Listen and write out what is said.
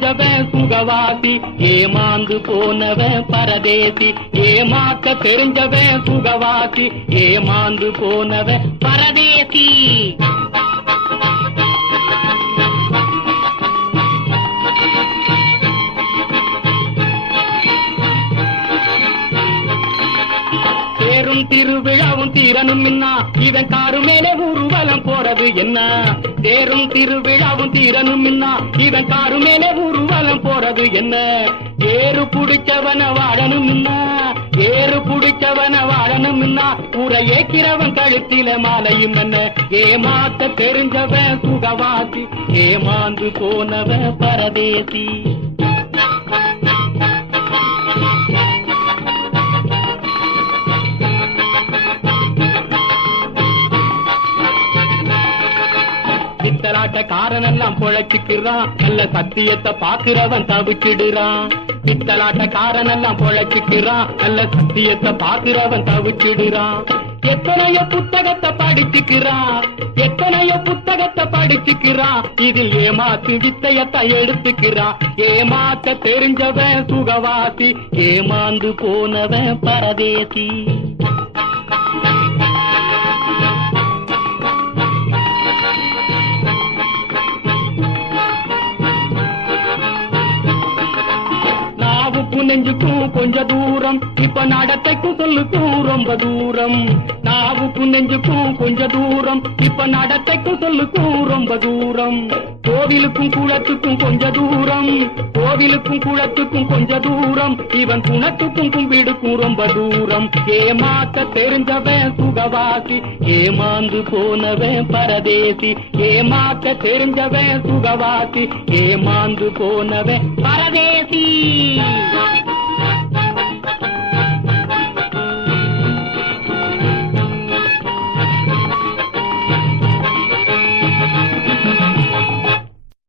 தெரிஞ்சவன் சுகவாசி, ஏமாந்து போனவன் பரதேசி. ஏமாக்க தெரிஞ்சவன் சுகவாசி, ஏமாந்து போனவன் பரதேசி. தேரும் திருவிழாவும் தீரனும் மின்னா, இவன் காரு மேலே ஊர்வலம் போறது என்ன? தேரும் திருவிழாவும் தீரனும் மின்னா, இவன் காரு மேலே ஊர்வலம் போறது என்ன? ஏறு புடிச்சவன வாழணும் மின்னா, ஏறு புடிச்சவன வாழணும் மின்னா, ஊரை ஏக்கிறவன் கழுத்தில மாலையும் என்ன? ஏமாத்த தெரிஞ்சவன் சுகவாசி, ஏமாந்து போனவன் பரதேசி. பித்தலாட்டக்காரனெல்லாம் பொழைச்சுக்கிறான், நல்ல சத்தியத்தை பாக்குறவன் தவிச்சிடுறான். பித்தலாட்டக்காரனெல்லாம் பொழைச்சுக்கிறான், நல்ல சத்தியத்தை பாக்குறவன் தவிச்சிடுறான். எத்தனையோ புத்தகத்தை படிச்சுக்கிறான், எத்தனையோ புத்தகத்தை படிச்சுக்கிறான், இதில் ஏமாத்து வித்தையத்தை எடுத்துக்கிறான். ஏமாத்த தெரிஞ்சவன் சுகவாசி, ஏமாந்து போனவன் பரதேசி. நெஞ்சுக்கும் கொஞ்ச தூரம், இப்ப நடத்தைக்கும் சொல்லுக்கும் ரொம்ப தூரம். நாவுக்கும் நெஞ்சுக்கும் கொஞ்ச தூரம், இப்ப நடத்தைக்கும் சொல்லுக்கும் ரொம்ப தூரம். கோவிலுக்கும் குளத்துக்கும் கொஞ்ச தூரம், கோவிலுக்கும் குளத்துக்கும் கொஞ்ச தூரம், இவன் குணத்துக்கும் கும்பிடுக்கும் ரொம்ப தூரம். ஏமாத்த தெரிஞ்சவன் சுகவாசி, ஏமாந்து போனவன் பரதேசி. ஏமாத்த தெரிஞ்சவன் சுகவாசி, ஏமாந்து போனவன் பரதேசி.